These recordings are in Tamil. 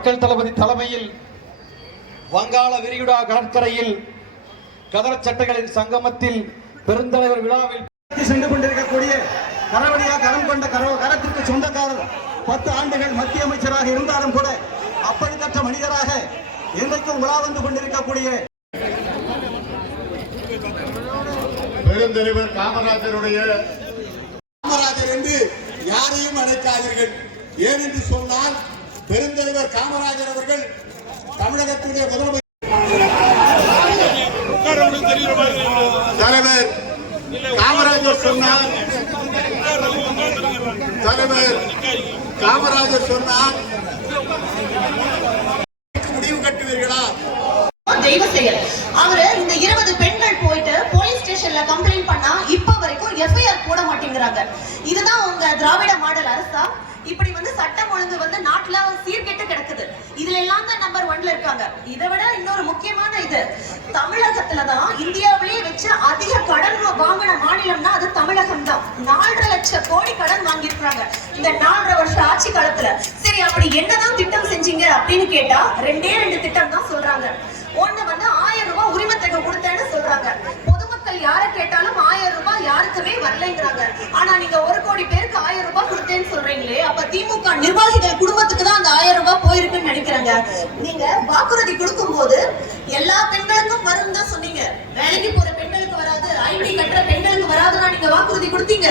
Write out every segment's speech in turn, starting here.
மக்கள் தளபதி தலைமையில் வங்காள விரிகுடா கடற்கரையில் கதர சட்டைகளின் சங்கமத்தில் பெருந்தலைவர் விழாவில் சென்று கொண்டிருக்கக்கூடிய கரவடியா கரம் கொண்ட கரோ கரத்திற்கு சொந்தக்காரர் பத்து ஆண்டுகள் மத்திய அமைச்சராக இருந்தாலும் கூட அப்படிப்பட்ட மனிதராக என்றைக்கும் உலா வந்து கொண்டிருக்கக்கூடிய பெருந்தலைவர் காமராஜருடைய காமராஜர் என்று யாரையும் அழைக்காதீர்கள். ஏனென்று சொன்னால் பெருந்தலைவர் காமராஜர் அவர்கள் தமிழகத்துடைய முதலமைச்சர். தலைவர் காமராஜர் சொன்னார். தலைவர் காமராஜர் சொன்னார். முடிவு கட்டுவீர்களா? தெய்வ செயல். அவரு இந்த இருபது பெண்கள் போயிட்டு போலீஸ் ஸ்டேஷன்ல கம்ப்ளைண்ட் பண்ணா இப்ப வரைக்கும் எஃப்ஐஆர் போட மாட்டேங்கிறாங்க. இதுதான் உங்க திராவிட மாடல் அரசா? இப்படி வந்து சட்டம் ஒழுங்கு வந்து நாட்டுல சீர்கெட்டு கிடக்குது. இதுல எல்லாம் தான் நம்பர் ஒன்ல இருக்காங்க. இதை விட இன்னொரு முக்கியமான இது தமிழகத்துல தான் இந்தியாவிலேயே வச்சு அதிக கடன் வாங்கின மாநிலம்னா அது தமிழகம் தான். நாலரை லட்சம் கோடி கடன் வாங்கியிருக்காங்க இந்த நாலரை வருஷம் ஆட்சி காலத்துல. சரி அப்படி என்னதான் திட்டம் செஞ்சீங்க அப்படின்னு கேட்டா ரெண்டே ரெண்டு திட்டம் தான் சொல்றாங்க. ஒண்ணு வந்து ஆயிரம் ரூபாய் உரிமத்தொகை கொடுத்தேன்னு சொல்றாங்க பொதுமக்கள் யார கேட்டாலும் ஆயிரம் ரூபாய் யாருக்குமே வரலைங்கிறாங்க ஆனா நீங்க ஒரு கோடி பேருக்கு ஆயிரம் ரூபாய் கொடுத்தேன்னு சொல்றீங்களே அப்ப திமுக நிர்வாகிகள் குடும்பத்துக்கு தான் அந்த ஆயிரம் ரூபாய் போயிருக்குன்னு நினைக்கிறாங்க. நீங்க வாக்குறுதி கொடுக்கும் போது எல்லா பெண்களுக்கும் வரும் தான் சொன்னீங்க. வேலைக்கு போற பெண்களுக்கு வராது கட்டுற பெண்களுக்கு வராதுன்னா நீங்க வாக்குறுதி கொடுத்தீங்க.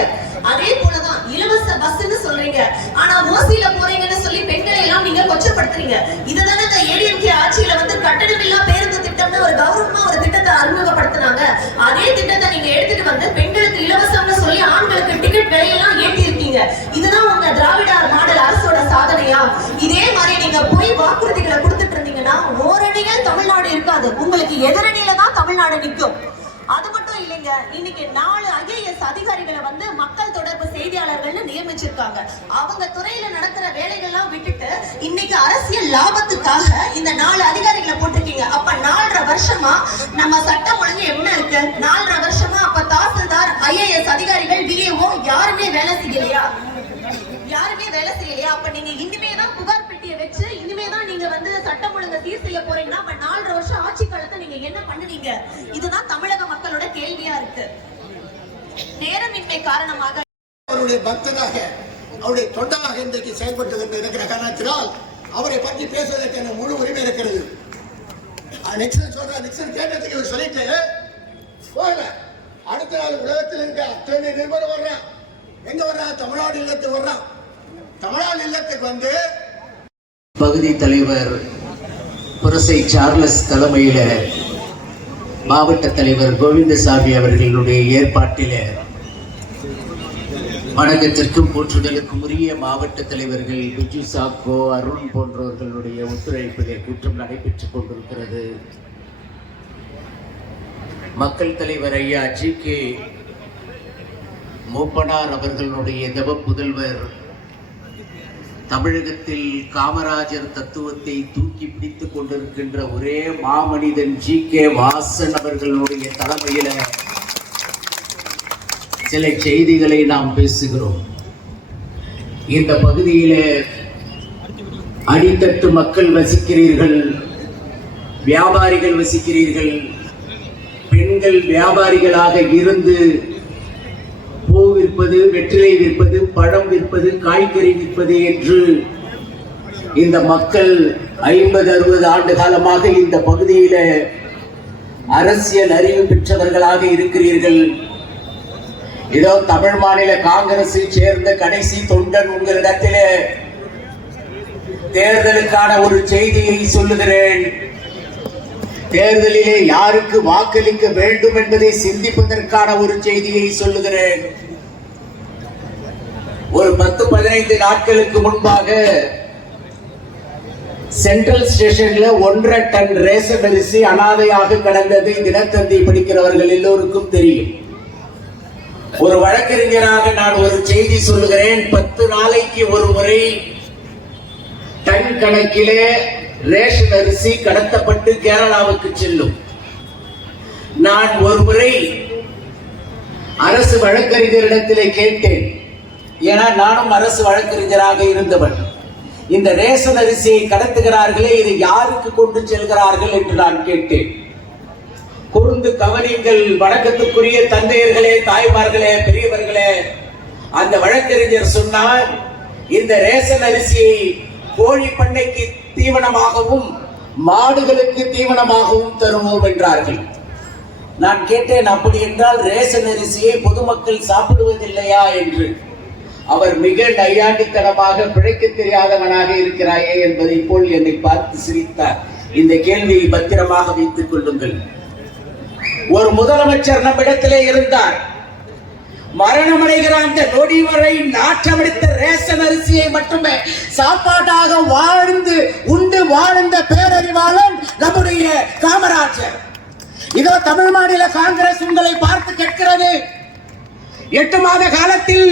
அதே போலதான் இலவச பஸ்ன்னு சொல்றீங்க. ஆனா ஓசியில போறீங்கன்னு சொல்லி பெண்களை எல்லாம் நீங்க கொச்சப்படுத்துறீங்க. இதுதானே இந்த ஏடிஎம்கே ஆட்சியில வந்து கட்டணமில்லா பேருந்து திட்டம்னு ஒரு கௌரவமா ஒரு திட்டத்தை அறிமுகப்படுத்தினாங்க. அதே திட்டத்தை நீங்க எடுத்துட்டு வந்து பெண்களுக்கு இலவசம்னு சொல்லி ஆண்களுக்கு டிக்கெட் விலையெல்லாம் ஏற்றி இருக்கீங்க இதுதான் உங்க திராவிட மாடல் அரசோட சாதனையா? இதே மாதிரி நீங்க போய் வாக்குறுதிகளை கொடுத்துட்டு இருந்தீங்கன்னா ஓரணியில் தமிழ்நாடு இருக்காது. உங்களுக்கு எதிரணியில தான் தமிழ்நாடு நிற்கும். அது மட்டும் இல்லைங்க. இன்னைக்கு நாலு ஐஏஎஸ் அதிகாரிகளை வந்து மக்கள் தொடர்பு செய்தியாளர்கள்னு நியமிச்சிருக்காங்க. அவங்க துறையில நடக்கிற வேலைகள்லாம் விட்டுட்டு இன்னைக்கு அரசியல் லாபத்துக்காக இந்த நாலு அதிகாரிகளை போட்டிருக்கீங்க. அப்ப நாலரை வருஷமா நம்ம சட்டம் ஒழுங்கு என்ன இருக்கு? நாலரை வருஷமா அப்ப தாசில்தார் ஐஏஎஸ் அதிகாரிகள் விஏஓ யாருமே வேலை செய்யலையா? யாருமே வேலை செய்யலையா? அப்ப நீங்க இனிமே தான் புகார் பெட்டியை வச்சு இனிமே தான் நீங்க வந்து சட்டம் ஒழுங்கு சீர் செய்ய போறீங்கன்னா அப்ப நாலரை வருஷம் ஆட்சி காலத்தை நீங்க என்ன பண்ணுவீங்க? இதுதான் தமிழகம் கேள்வியா இருக்கு. நேரமின்மை காரணமாக அவருடைய பக்தராக அவருடைய தொண்டராக இன்றைக்கு செயல்பட்டு கொண்டு இருக்கிற காரணத்தினால் அவரை பற்றி பேசுவதற்கு எனக்கு முழு உரிமை இருக்கிறது. நிக்சன் சொல்ற நிக்சன் கேட்டதுக்கு இவர் சொல்லிட்டு போகல. அடுத்த நாள் உலகத்தில் இருக்க அத்தனை நிருபர் வர்றான். எங்க வர்றான்? தமிழ்நாடு இல்லத்துக்கு வர்றான். தமிழ்நாடு இல்லத்துக்கு வந்து பகுதி தலைவர் புரசை சார்லஸ் தலைமையில மாவட்ட தலைவர் கோவிந்தசாமி அவர்களுடைய ஏற்பாட்டில் வணக்கத்திற்கும் போற்றுதலுக்கும் உரிய மாவட்ட தலைவர்கள் பிஜு சாக்கோ அருண் போன்றவர்களுடைய ஒத்துழைப்பிலே கூட்டம் நடைபெற்றுக் கொண்டிருக்கிறது. மக்கள் தலைவர் ஐயா ஜி கே மூப்பனார் அவர்களுடைய தவ புதல்வர் தமிழகத்தில் காமராஜர் தத்துவத்தை தூக்கி பிடித்து கொண்டிருக்கின்ற ஒரே மாமனிதன் ஜி கே வாசன் அவர்களுடைய தலைமையில சில செய்திகளை நாம் பேசுகிறோம். இந்த பகுதியில அடித்தட்டு மக்கள் வசிக்கிறீர்கள் வியாபாரிகள் வசிக்கிறீர்கள் பெண்கள் வியாபாரிகளாக இருந்து விற்பது வெற்றிலை விற்பது பழம் விற்பது காய்கறி விற்பது என்று இந்த மக்கள் ஐம்பது அறுபது ஆண்டு காலமாக இந்த பகுதியில அரசியல் அறிவு பெற்றவர்களாக இருக்கிறீர்கள். ஏதோ தமிழ் மாநில காங்கிரஸை சேர்ந்த கடைசி தொண்டன் உங்களிடத்திலே தேர்தலுக்கான ஒரு செய்தியை சொல்லுகிறேன். தேர்தலிலே யாருக்கு வாக்களிக்க வேண்டும் என்பதை சிந்திப்பதற்கான ஒரு செய்தியை சொல்லுகிறேன். ஒரு பத்து பதினைந்து நாட்களுக்கு முன்பாக சென்ட்ரல் ஸ்டேஷன்ல ஒன்றரை டன் ரேஷன் அரிசி அனாதையாக கடந்தது தினத்தந்தி படிக்கிறவர்கள் எல்லோருக்கும் தெரியும். ஒரு வழக்கறிஞராக நான் ஒரு செய்தி சொல்லுகிறேன். பத்து நாளைக்கு ஒரு முறை டன் கணக்கிலே ரேஷன் அரிசி கடத்தப்பட்டு கேரளாவுக்கு செல்லும். நான் ஒரு முறை அரசு வழக்கறிஞரிடத்திலே கேட்டேன். ஏன்னா நானும் அரசு வழக்கறிஞராக இருந்தவன். இந்த ரேஷன் அரிசியை கடத்துகிறார்களே இதை யாருக்கு கொண்டு செல்கிறார்கள் என்று நான் கேட்டேன். குறுந்து கவனிங்கள் வணக்கத்துக்குரிய தந்தையர்களே தாய்மார்களே பெரியவர்களே. அந்த வழக்கறிஞர் சொன்னார் இந்த ரேஷன் அரிசியை கோழி பண்ணைக்கு தீவனமாகவும் மாடுகளுக்கு தீவனமாகவும் தருவோம் என்றார்கள். நான் கேட்டேன் அப்படி என்றால் ரேஷன் அரிசியை பொதுமக்கள் சாப்பிடுவதில்லையா என்று. அவர் மிக டையாண்டித்தனமாக பிழைக்க தெரியாதவனாக இருக்கிறாயே என்பதை போல் என்னை பார்த்து சிரித்தார். இந்த கேள்வியை பத்திரமாக வைத்துக் கொள்ளுங்கள். ஒரு முதலமைச்சர் நம்மிடத்திலே இருந்தார். மரணமடைகிற அந்த நொடி வரை நாற்றமடித்த ரேஷன் அரிசியை மட்டுமே சாப்பாட்டாக வாழ்ந்து உண்டு வாழ்ந்த பேரறிவாளன் நம்முடைய காமராஜர். இதோ தமிழ் மாநில காங்கிரஸ் உங்களை பார்த்து கேட்கிறது. எட்டு மாத காலத்தில்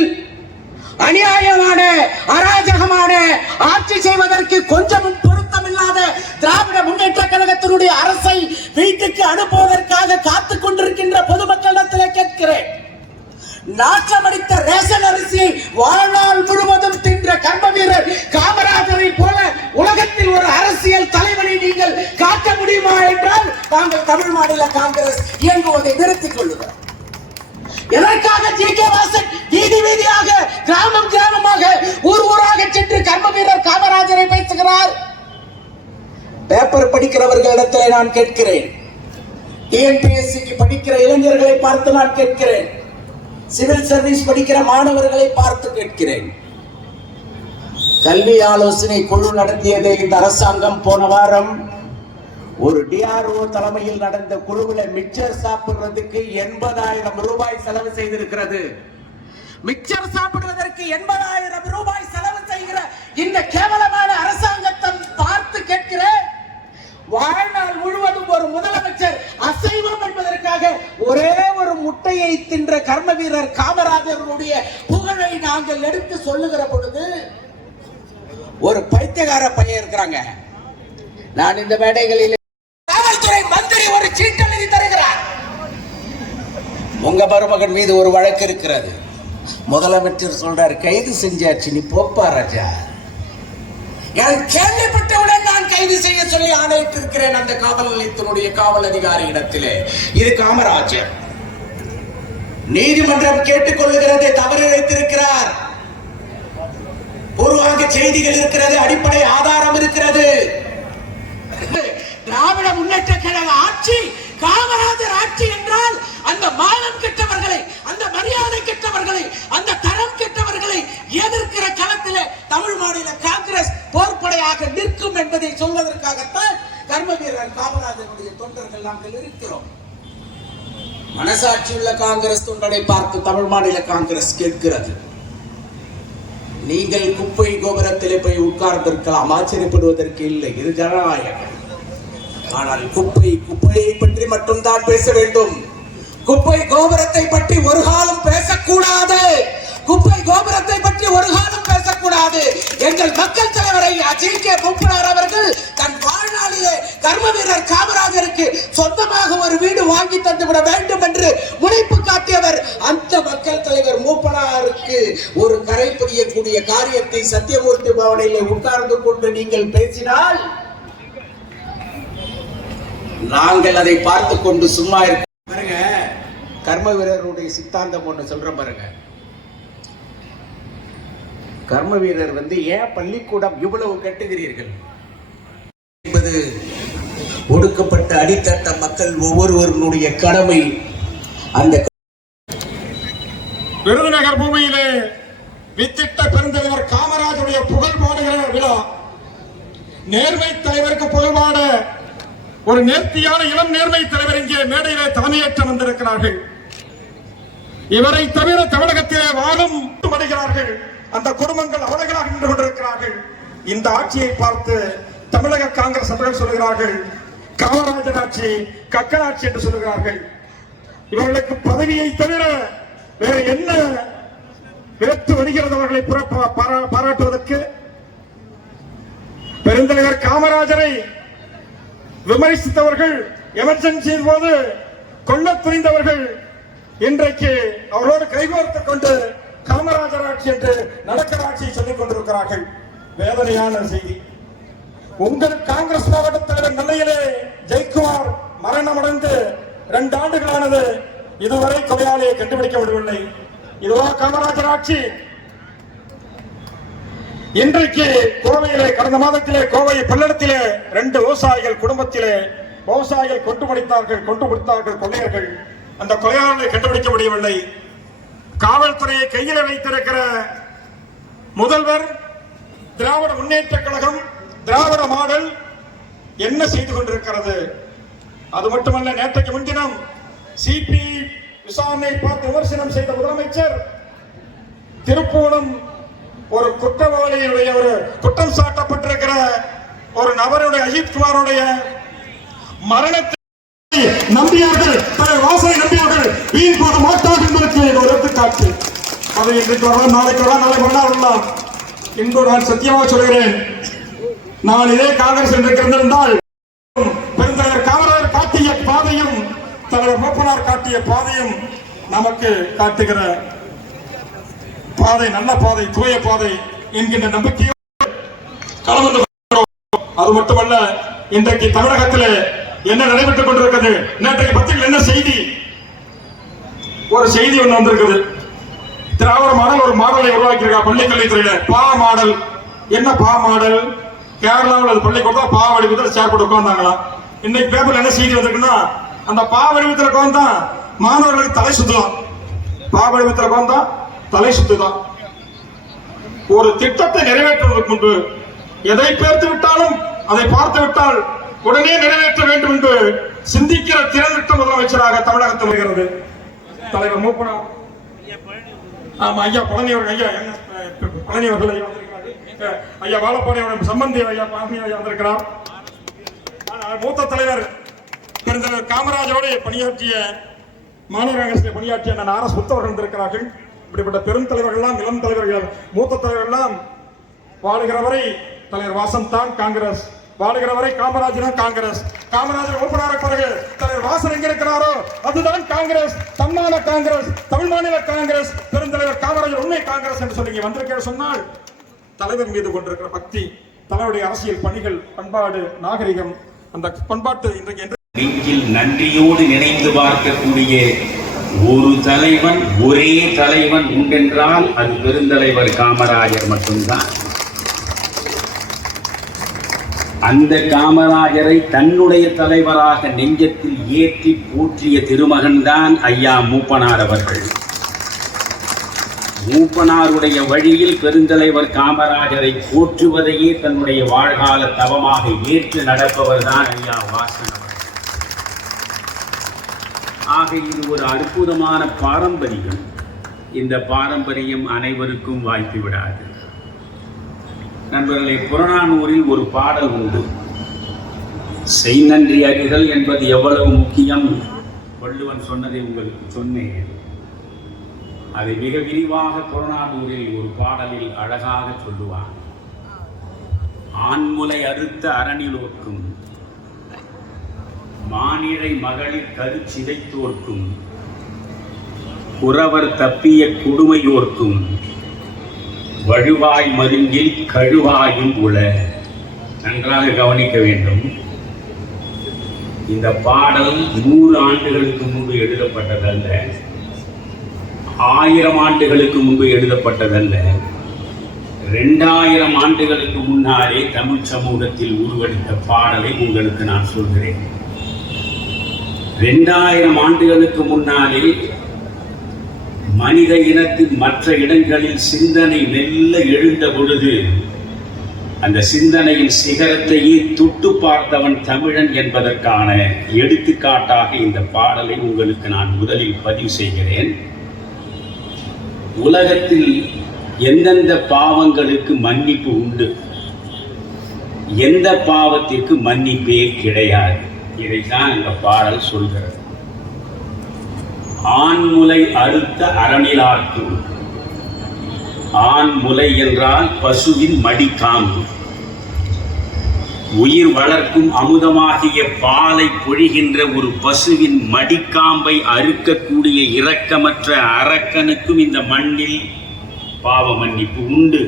அநியாயமான அராஜகமான ஆட்சி செய்வதற்கு கொஞ்சமும் பொருத்தமில்லாத திராவிட முன்னேற்ற கழகத்தினுடைய அரசை வீட்டுக்கு அனுப்புவதற்காக காத்துக் கொண்டிருக்கின்ற பொதுமக்களிடத்தில் கேட்கிறேன். நாற்றமடித்த ரேஷன் அரிசியை வாழ்நாள் முழுவதும் தின்ற கர்ம வீரர் காமராஜரை போல உலகத்தில் ஒரு அரசியல் தலைவனை நீங்கள் காட்ட முடியுமா என்றால் நாங்கள் தமிழ் மாநில காங்கிரஸ் இயங்குவதை நிறுத்திக் கொள்ளுகிறோம். எதற்காக ஜி கே வாசன் வீதி வீதியாக கிராமம் கிராமமாக ஊர் ஊராக சென்று கர்ம வீரர் காமராஜரை பேசுகிறார்? பேப்பர் படிக்கிறவர்களிடத்தில் நான் கேட்கிறேன். டிஎன்பிஎஸ்சிக்கு படிக்கிற இளைஞர்களை பார்த்து நான் கேட்கிறேன். சிவில் சர்வீஸ் படிக்கிற மாணவர்களை பார்த்து கேட்கிறேன். கல்வி ஆலோசனை குழு நடத்தியதை இந்த அரசாங்கம் போன வாரம். ஒரு டிஆர்ஓ தலைமையில் நடந்த குழுவில் மிக்சர் சாப்பிடுறதுக்கு எண்பதாயிரம் ரூபாய் செலவு செய்திருக்கிறது. மிக்சர் சாப்பிடுவதற்கு எண்பதாயிரம் ரூபாய் செலவு செய்கிற இந்த கேவலமான அரசாங்கத்தை பார்த்து கேட்கிறேன். வாழ்நாள் முழுவதும் ஒரு முதலமைச்சர் அசைவம் என்பதற்காக ஒரே ஒரு முட்டையை தின்ற கர்ம வீரர் காமராஜருடைய புகழை நாங்கள் எடுத்து சொல்லுகிற பொழுது ஒரு பைத்தியகார பையன் இருக்கிறாங்க. நான் இந்த மேடைகளில் காவல்துறை மந்திரி ஒரு சீட்டு எழுதி தருகிறார். உங்க மருமகன் மீது ஒரு வழக்கு இருக்கிறது. முதலமைச்சர் சொல்றார் கைது செஞ்சாச்சு நீ போப்பா ராஜா. நான் கேள்விப்பட்டவுடன் நான் கைது செய்ய சொல்லி ஆணையிட்டிருக்கிறேன் அந்த காவல் நிலையத்தினுடைய காவல் அதிகாரி இடத்திலே. இது காமராஜர். நீதிமன்றம் கேட்டுக்கொள்ளுகிறதை தவறு வைத்திருக்கிறார். பூர்வாங்க செய்திகள் இருக்கிறது அடிப்படை ஆதாரம் இருக்கிறது. திராவிட முன்னேற்ற கழக ஆட்சி காமராஜர் ஆட்சி என்றால் அந்த மானம் கெட்டவர்களை அந்த மரியாதை கெட்டவர்களை அந்த தரம் கெட்டவர்களை எதிர்க்கிற களத்திலே தமிழ் மாநில காங்கிரஸ் போர்ப்படையாக நிற்கும் என்பதை சொல்வதற்காகத்தான் கர்ம வீரர் காமராஜருடைய தொண்டர்கள் நாங்கள் இருக்கிறோம். மனசாட்சி உள்ள காங்கிரஸ் தொண்டரை பார்த்து தமிழ் மாநில காங்கிரஸ் கேட்கிறது. நீங்கள் குப்பை கோபுரத்திலே போய் உட்கார்ந்திருக்கலாம் ஆச்சரியப்படுவதற்கு இல்லை இது ஜனநாயகம். ஆனால் குப்பை குப்பையை பற்றி மட்டும்தான் பேச வேண்டும். குப்பை கோபுரத்தை பற்றி ஒரு காலம் பேசக்கூடாது. குப்பை கோபுரத்தை பற்றி ஒரு காலம் பேசக்கூடாது. எங்கள் மக்கள் தலைவரை அஜய் கே மூப்பனார் அவர்கள் தன் வாழ்நாளிலே கர்ம வீரர் காமராஜருக்கு சொந்தமாக ஒரு வீடு வாங்கி தந்துவிட வேண்டும் என்று முனைப்பு காட்டியவர் அந்த மக்கள் தலைவர் மூப்பனாருக்கு ஒரு கரை புரியக்கூடிய காரியத்தை சத்தியமூர்த்தி பவனையிலே உட்கார்ந்து கொண்டு நீங்கள் பேசினால் நாங்கள் அதை பார்த்து கொண்டு சும்மா இருக்க பாருங்க கர்ம வீரருடைய சித்தாந்தம் ஒண்ணு சொல்றேன் பாருங்க. கர்ம வீரர் வந்து ஏன் பள்ளிக்கூடம் இவ்வளவு கட்டுகிறீர்கள்? என்பது ஒடுக்கப்பட்ட அடித்தட்ட மக்கள் ஒவ்வொருவருடைய கடமை. அந்த விருதுநகர் பூமியிலே வித்திட்ட பெருந்தலைவர் காமராஜருடைய புகழ் பாடுகிற விழா நேர்மை தலைவருக்கு புகழ் பாட ஒரு நேர்த்தியான இளம் நேர்மை தலைவர் இங்கே மேடையிலே தலைமையேற்ற வந்திருக்கிறார்கள். இவரை தவிர தமிழகத்திலே வாழும் அடைகிறார்கள் அந்த குடும்பங்கள் அவர்களாக நின்று கொண்டிருக்கிறார்கள். இந்த ஆட்சியை பார்த்து தமிழக காங்கிரஸ் அவர்கள் சொல்கிறார்கள் காமராஜர் ஆட்சி கக்கன் ஆட்சி என்று சொல்கிறார்கள். இவர்களுக்கு பதவியை தவிர வேற என்ன வேற்று வருகிறது அவர்களை பாரா- பாராட்டுவதற்கு? பெருந்தலைவர் காமராஜரை விமர்சித்தவர்கள் எமர்ஜென்சியின் போது கொள்ளத் துணிந்தவர்கள் இன்றைக்கு அவரோடு கைகோர்த்துக் கொண்டு காமராஜர் ஆட்சி என்று நடக்கிற ஆட்சியை சொல்லிக் கொண்டிருக்கிறார்கள். வேதனையான செய்தி. உங்கள் காங்கிரஸ் மாவட்ட தலைவர் நெல்லையிலே ஜெயக்குமார் மரணமடைந்து ரெண்டு ஆண்டுகளானது இதுவரை கொலையாளியை கண்டுபிடிக்க முடியவில்லை. இதுவா காமராஜர் ஆட்சி இன்றைக்கு கோவையிலே கடந்த மாதத்திலே கோவை பல்லடத்திலே ரெண்டு விவசாயிகள் குடும்பத்திலே விவசாயிகள் கொண்டு முடித்தார்கள் கொண்டு முடித்தார்கள் கொள்ளையர்கள். அந்த கொலையாளர்களை கண்டுபிடிக்க முடியவில்லை. காவல்துறையை கையில் வைத்திருக்கிற முதல்வர் திராவிட முன்னேற்ற கழகம் திராவிட மாடல் என்ன செய்து கொண்டிருக்கிறது? அது மட்டுமல்ல நேற்றைக்கு முன்தினம் சிபி விசாரணை பார்த்து விமர்சனம் செய்த முதலமைச்சர் திருப்பூணம் ஒரு குற்றவாளியுடைய ஒரு குற்றம் சாட்டப்பட்டிருக்கிற ஒரு நபருடைய அஜித் குமாருடைய மரணத்தை நம்பியார்கள் தனது வாசனை நம்பியார்கள் வீண் போக மாட்டார் என்பதற்கு ஒரு எடுத்துக்காட்டு. அதை இன்றைக்கு வரலாம் நாளைக்கு வரலாம் நாளை மறுநாள் வரலாம். இன்று நான் சத்தியமாக சொல்கிறேன். நான் இதே காங்கிரஸ் என்று இருந்திருந்தால் பெருந்தலைவர் காமராஜர் காட்டிய பாதையும் தலைவர் மூப்பனார் காட்டிய பாதையும் நமக்கு காட்டுகிற பாதை நல்ல பாதை தூய பாதை என்கின்ற நம்பிக்கையோடு கலந்து அது மட்டுமல்ல இன்றைக்கு தமிழகத்தில் என்ன நடைபெற்றுக் கொண்டிருக்கிறது? நேற்றைக்கு பத்திரிகை என்ன செய்தி? ஒரு செய்தி ஒன்று வந்திருக்குது. திராவிட மாடல் ஒரு மாடலை உருவாக்கியிருக்கா பள்ளிக்கல்வித்துறையில? பா மாடல். என்ன பா மாடல்? கேரளாவில் அது பள்ளிக்கூடம் பா வடிவத்தில் சேர் போட்டு உட்கார்ந்தாங்களாம் இன்னைக்கு பேப்பர்ல என்ன செய்தி வந்திருக்குன்னா அந்த பா வடிவத்தில் உட்காந்தா மாணவர்களுக்கு தலை சுத்தலாம். பா வடிவத்தில் உட்காந்தா தலை சுத்துதான் ஒரு திட்டத்தை நிறைவேற்றுவதற்கு முன்பு எதை பேர்த்து விட்டாலும் அதை பார்த்து விட்டால் உடனே நிறைவேற்ற வேண்டும் என்று சிந்திக்கிற திறன்மிக்க முதலமைச்சராக தமிழகத்தில் வருகிறது. தலைவர் மூப்பனா. ஆமா ஐயா பழனி அவர்கள் ஐயா பழனி அவர்கள் ஐயா வந்திருக்கிறாரு. ஐயா வாழப்பாடி அவர்கள் சம்பந்தி ஐயா பாமி ஐயா வந்திருக்கிறார். மூத்த தலைவர் பெருந்தலைவர் காமராஜோடு பணியாற்றிய மாநில காங்கிரஸில் பணியாற்றிய நான் ஆர் எஸ் புத்தவர்கள் வந்திருக்கிறார்கள். இப்படிப்பட்ட பெரும் தலைவர்கள்லாம் இளம் தலைவர்கள் மூத்த தலைவர்கள்லாம் வாழுகிறவரை தலைவர் வாசன் தான் காங்கிரஸ். வாழுகிறவரை காமராஜர் தான் காங்கிரஸ். காமராஜர் ஓப்பனார பிறகு தலைவர் வாசன் எங்க இருக்கிறாரோ அதுதான் காங்கிரஸ். தன்மான காங்கிரஸ் தமிழ் மாநில காங்கிரஸ் பெருந்தலைவர் காமராஜர் உண்மை காங்கிரஸ் என்று சொல்லி இங்கே வந்திருக்கிற சொன்னால் தலைவர் மீது கொண்டிருக்கிற பக்தி தலைவருடைய அரசியல் பணிகள் பண்பாடு நாகரிகம் அந்த பண்பாட்டு இன்றைக்கு என்று நன்றியோடு நினைந்து பார்க்கக்கூடிய ஒரு தலைவன் ஒரே தலைவன் உண்டென்றால் அது பெருந்தலைவர் காமராஜர் மட்டும்தான். அந்த காமராஜரை தன்னுடைய தலைவராக நெஞ்சத்தில் ஏற்றி போற்றிய திருமகன்தான் ஐயா மூப்பனார் அவர்கள். மூப்பனாருடைய வழியில் பெருந்தலைவர் காமராஜரை போற்றுவதையே தன்னுடைய வாழ்கால தவமாக ஏற்று நடப்பவர்தான் ஐயா வாசன் ஆக இது ஒரு அற்புதமான பாரம்பரியம். இந்த பாரம்பரியம் அனைவருக்கும் வாய்ப்பு விடாது. நண்பர்களே புறநானூரில் ஒரு பாடல் உண்டு. செய் நன்றி அறிதல் என்பது எவ்வளவு முக்கியம்? வள்ளுவன் சொன்னதை உங்களுக்கு சொன்னேன். அதை மிக விரிவாக புறநானூரில் ஒரு பாடலில் அழகாக சொல்லுவான். ஆண்முலை அறுத்த அரணிலோர்க்கும் மானிடை மகளிர் கருச்சிதைத்தோர்க்கும் புறவர் தப்பிய கொடுமையோர்க்கும் வழுவாய் மருங்கில் கழுவாயும் உல நன்றாக கவனிக்க வேண்டும். இந்த பாடல் நூறு ஆண்டுகளுக்கு முன்பு எழுதப்பட்டதல்ல. ஆயிரம் ஆண்டுகளுக்கு முன்பு எழுதப்பட்டதல்ல. ரெண்டாயிரம் ஆண்டுகளுக்கு முன்னாலே தமிழ் சமூகத்தில் உருவெடுத்த பாடலை உங்களுக்கு நான் சொல்கிறேன். ரெண்டாயிரம் ஆண்டுகளுக்கு முன்னாலே மனித இனத்தின் மற்ற இடங்களில் சிந்தனை மெல்ல எழுந்த பொழுது அந்த சிந்தனையின் சிகரத்தையே தொட்டு பார்த்தவன் தமிழன் என்பதற்கான எடுத்துக்காட்டாக இந்த பாடலை உங்களுக்கு நான் முதலில் பதிவு செய்கிறேன். உலகத்தில் எந்தெந்த பாவங்களுக்கு மன்னிப்பு உண்டு? எந்த பாவத்திற்கு மன்னிப்பே கிடையாது? இதைத்தான் இந்த பாடல் சொல்கிறது. ஆண்முலை அறுத்த அரணிலாக்கும் ஆண்முலை என்றால் பசுவின் மடிக்காம்பு. உயிர் வளர்க்கும் அமுதமாகிய பாலை பொழிகின்ற ஒரு பசுவின் மடிக்காம்பை அறுக்கக்கூடிய இரக்கமற்ற அரக்கனுக்கும் இந்த மண்ணில் பாவ மன்னிப்பு உண்டு.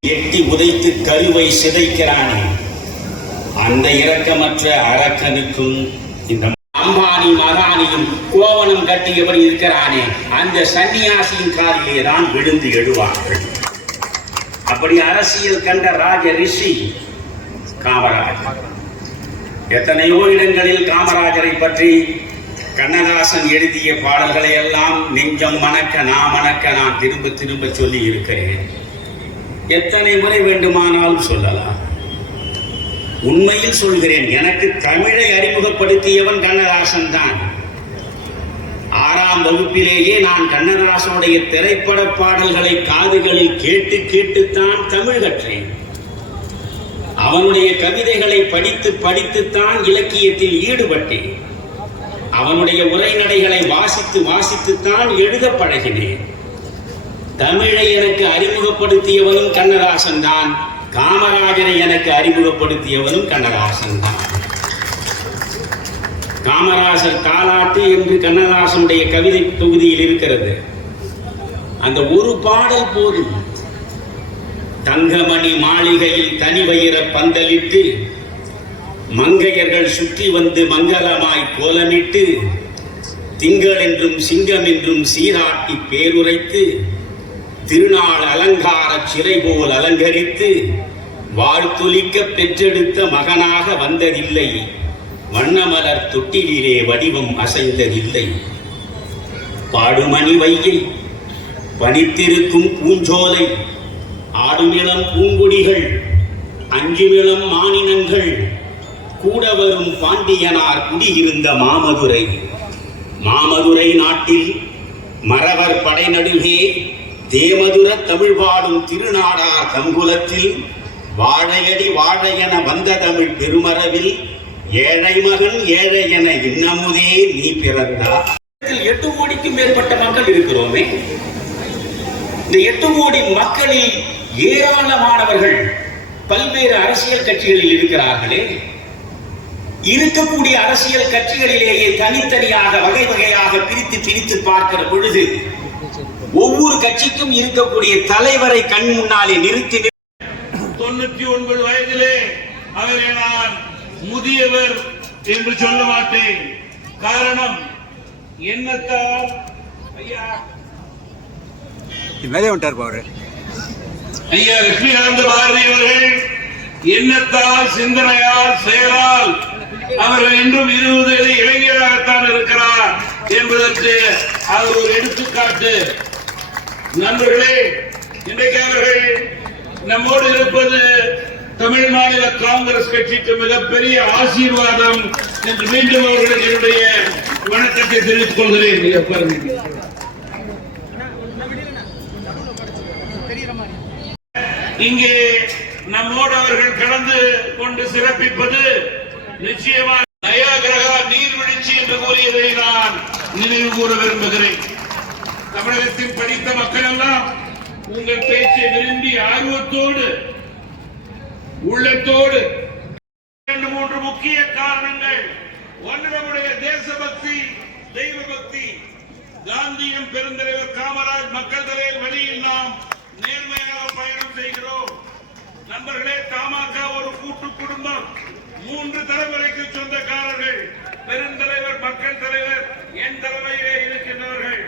எட்டி உதைத்து கருவை சிதைக்கிறானே. அந்த இரக்கமற்ற அரக்கனுக்கும் இந்த அம்பானி மகானியும் கோவனம் கட்டியபடி இருக்கிறானே அந்த சன்னியாசியின் காலிலே தான் விழுந்து எழுவார்கள். அப்படி அரசியல் கண்ட ராஜ ரிஷி காமராஜர். எத்தனையோ இடங்களில் காமராஜரை பற்றி கண்ணதாசன் எழுதிய பாடல்களை எல்லாம் நெஞ்சம் மணக்க நான் மணக்க நான் திரும்ப திரும்ப சொல்லி இருக்கிறேன். எத்தனை முறை வேண்டுமானாலும் சொல்லலாம். உண்மையில் சொல்கிறேன் எனக்கு தமிழை அறிமுகப்படுத்தியவன் கண்ணதாசன் தான். ஆறாம் வகுப்பிலேயே நான் கண்ணதாசனுடைய திரைப்பட பாடல்களை காதுகளில் கேட்டு கேட்டுத்தான் தமிழ் கற்றேன். அவனுடைய கவிதைகளை படித்து படித்துத்தான் இலக்கியத்தில் ஈடுபட்டேன். அவனுடைய உரைநடைகளை வாசித்து வாசித்துத்தான் எழுத பழகினேன். தமிழை எனக்கு அறிமுகப்படுத்தியவனும் கண்ணதாசன் தான். காமராஜரை எனக்கு அறிமுகப்படுத்தியவனும் கண்ணதாசன் தான். காமராசர் தாலாட்டு என்று கண்ணதாசனுடைய கவிதை தொகுதியில் இருக்கிறது. அந்த ஒரு பாடல் போதும். தங்கமணி மாளிகையில் தனி வயிற பந்தலிட்டு மங்கையர்கள் சுற்றி வந்து மங்களமாய் கோலமிட்டு திங்கள் என்றும் சிங்கம் என்றும் சீராட்டி பேருரைத்து திருநாள் அலங்கார சிலை போல் அலங்கரித்து வாழ்த்துளிக்க பெற்றெடுத்த மகனாக வந்ததில்லை. வண்ணமலர் தொட்டிலே வடிவம் அசைந்ததில்லை. பாடுமணி வையை பனித்திருக்கும் பூஞ்சோலை ஆடுமிளம் பூங்குடிகள் அஞ்சுமிளம் மானினங்கள் கூட வரும் பாண்டியனார் குடியிருந்த மாமதுரை. மாமதுரை நாட்டில் மறவர் படை நடுவே தேமதுர தமிழ் பாடும் திருநாடார் கங்குலத்தில் வாழையடி வாழையென வந்த தமிழ் பெருமரவில் ஏழை மகன் ஏழை என இன்னமுதே நீ பிறந்தார் எட்டு கோடிக்கும் மேற்பட்ட மக்கள் இருக்கிறோமே. இந்த எட்டு கோடி மக்களில் ஏராளமானவர்கள் பல்வேறு அரசியல் கட்சிகளில் இருக்கிறார்களே. இருக்கக்கூடிய அரசியல் கட்சிகளிலேயே தனித்தனியாக வகை வகையாக பிரித்து பிரித்து பார்க்கிற பொழுது ஒவ்வொரு கட்சிக்கும் இருக்கக்கூடிய தலைவரை கண் முன்னாலே நிறுத்தி தொண்ணூத்தி ஒன்பது வயதிலே அவரை நான் முதியவர் என்று சொல்ல மாட்டேன். காரணம் என்னத்தால்? ஐயா. மேலே வந்துட்டார் அவரு ஐயா லட்சுமிகாந்த பாரதி அவர்கள் எண்ணத்தால் சிந்தனையால் செயலால் அவர்கள் இன்றும் இருபது இளைஞராகத்தான் இருக்கிறார் என்பதற்கு அவர் ஒரு எடுத்துக்காட்டு. நண்பர்களே இன்றைக்கு அவர்கள் நம்மோடு இருப்பது தமிழ் மாநில காங்கிரஸ் கட்சிக்கு மிகப்பெரிய ஆசீர்வாதம் என்று மீண்டும் அவர்களுக்கு என்னுடைய வணக்கத்தை தெரிவித்துக் கொள்கிறேன். இங்கே நம்மோடு அவர்கள் கலந்து கொண்டு சிறப்பிப்பது நிச்சயமா நயாகிரகா நீர்வீழ்ச்சி என்று கூறியதை நான் நினைவு கூற விரும்புகிறேன். தமிழகத்தில் படித்த மக்கள் எல்லாம் உங்கள் பேச்சை விரும்பி ஆர்வத்தோடு உள்ளத்தோடு. இரண்டு மூன்று முக்கிய காரணங்கள். ஒன்று நம்முடைய தேசபக்தி தெய்வ பக்தி காந்தியம் பெருந்தலைவர் காமராஜ் மக்கள் தலைவர் வழியில் நாம் நேர்மையாக பயணம் செய்கிறோம். நண்பர்களே தமாக ஒரு கூட்டு குடும்பம். மூன்று தலைமுறைக்கு சொந்தக்காரர்கள். பெருந்தலைவர் மக்கள் தலைவர் என் தலைமையிலே இருக்கின்றவர்கள்.